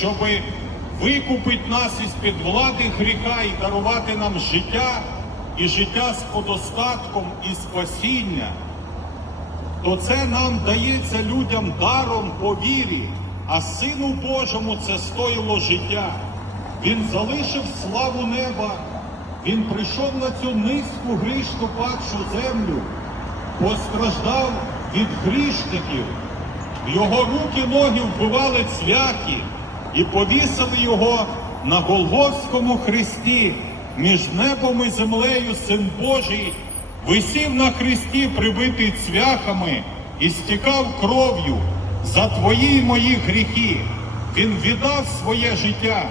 щоб викупити нас із-під влади гріха і дарувати нам життя, і життя з подостатком і спасіння, то це нам дається людям даром по вірі, а Сину Божому це стоїло життя. Він залишив славу неба, він прийшов на цю низьку грішну падшу землю, постраждав від грішників. В його руки ноги вбивали цвяхи і повісили його на Голгофському хресті між небом і землею Син Божий висів на хресті, прибитий цвяхами, і стікав кров'ю за твої й мої гріхи. Він віддав своє життя.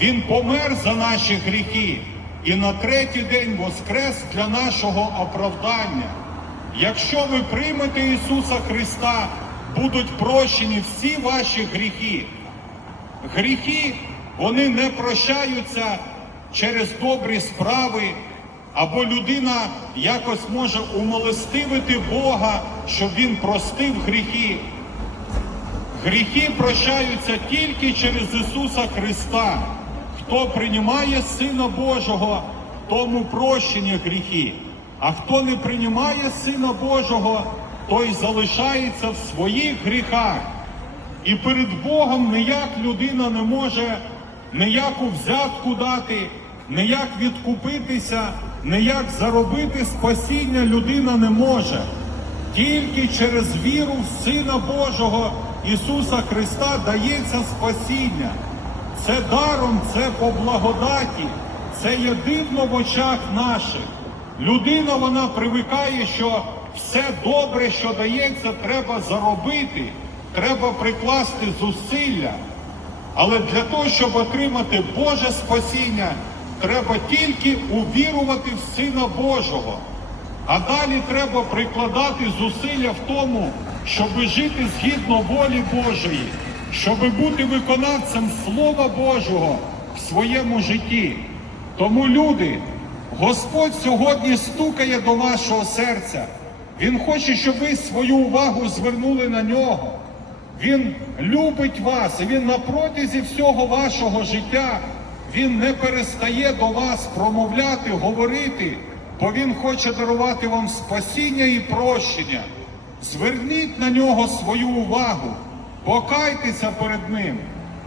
Він помер за наші гріхи і на третій день воскрес для нашого оправдання. Якщо ви приймете Ісуса Христа, будуть прощені всі ваші гріхи. Гріхи, вони не прощаються через добрі справи, або людина якось може умилостивити Бога, щоб Він простив гріхи. Гріхи прощаються тільки через Ісуса Христа. Хто приймає Сина Божого, тому прощені гріхи. А хто не приймає Сина Божого, той залишається в своїх гріхах. І перед Богом ніяк людина не може ніяку взятку дати, ніяк відкупитися, ніяк заробити спасіння людина не може. Тільки через віру в Сина Божого Ісуса Христа дається спасіння. Це даром, це по благодаті, це є дивно в очах наших. Людина вона привикає, що все добре, що дається, треба заробити, треба прикласти зусилля. Але для того, щоб отримати Боже спасіння, треба тільки увірувати в Сина Божого. А далі треба прикладати зусилля в тому, щоб жити згідно волі Божої, щоб бути виконавцем Слова Божого в своєму житті. Тому, люди, Господь сьогодні стукає до вашого серця. Він хоче, щоб ви свою увагу звернули на нього. Він любить вас, і він на протязі всього вашого життя він не перестає до вас промовляти, говорити, бо він хоче дарувати вам спасіння і прощення. Зверніть на нього свою увагу, покайтеся перед ним.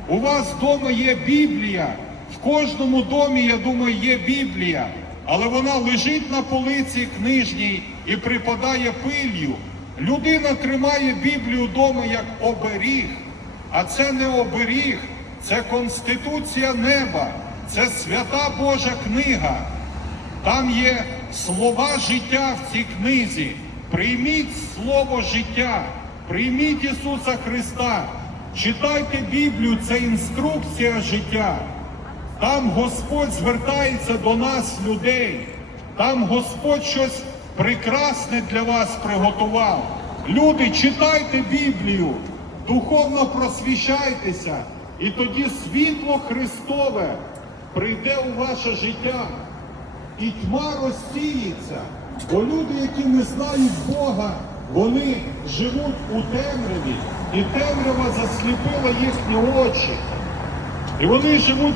У вас вдома є Біблія. В кожному домі, я думаю, є Біблія, але вона лежить на полиці книжній і припадає пилью. Людина тримає Біблію вдома як оберіг, а це не оберіг, це Конституція неба, це свята Божа книга. Там є слова життя в цій книзі. Прийміть слово життя, прийміть Ісуса Христа, читайте Біблію, це інструкція життя. Там Господь звертається до нас, людей. Там Господь щось прекрасне для вас приготував. Люди, читайте Біблію, духовно просвіщайтеся, і тоді світло Христове прийде у ваше життя, і тьма розсіється. Бо люди, які не знають Бога, вони живуть у темряві, і темрява засліпила їхні очі. І вони живуть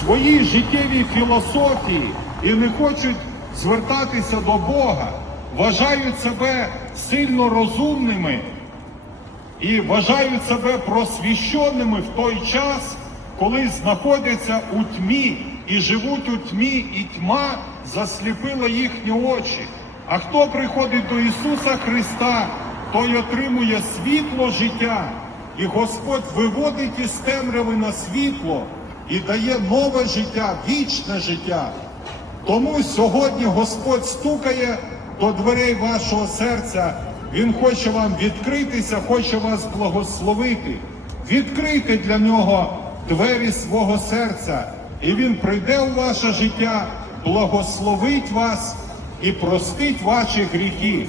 своїй життєвій філософії і не хочуть звертатися до Бога, вважають себе сильно розумними і вважають себе просвіщеними в той час, коли знаходяться у тьмі і живуть у тьмі, і тьма засліпила їхні очі. А хто приходить до Ісуса Христа, той отримує світло життя, і Господь виводить із темряви на світло і дає нове життя, вічне життя. Тому сьогодні Господь стукає до дверей вашого серця. Він хоче вам відкритися, хоче вас благословити. Відкрийте для нього двері свого серця, і він прийде у ваше життя, благословить вас і простить ваші гріхи.